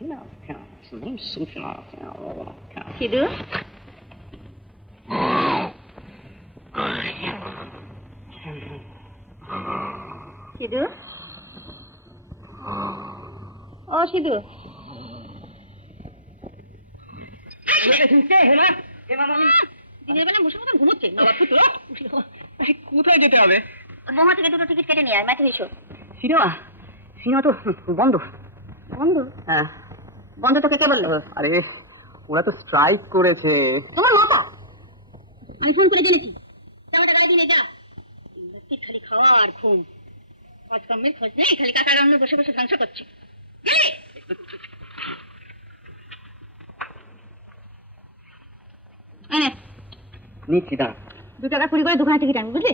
সিধু, সিধু, ও সিধু, দিনের বেলা মুসে মতন ঘুমোচ্ছে। কোথায় যেতে হবে? বৌমা থেকে দুটো টিকিট কেটে নিয়ে আয়, ম্যাথে এসো। সিনেমা সিনেমা তো বন্ধ। বন্ধ? হ্যাঁ। বন্ধ তোকে কে বললো? আরে ওরা তো স্ট্রাইক করেছে। তোমার মাথা, আমি ফোন করে জেনেছি। জামাটা গায়ে দিনে যা। খালি খাওয়া আর ঘুম, কাজ কর্মের খোঁজ নেই, খালি কাকার অন্য বসে বসে ধ্বংস করছে। নিচ্ছি, দাঁড়া। 2 টাকা 20 করে দোকানে টিকিট আনবি, বুঝলি?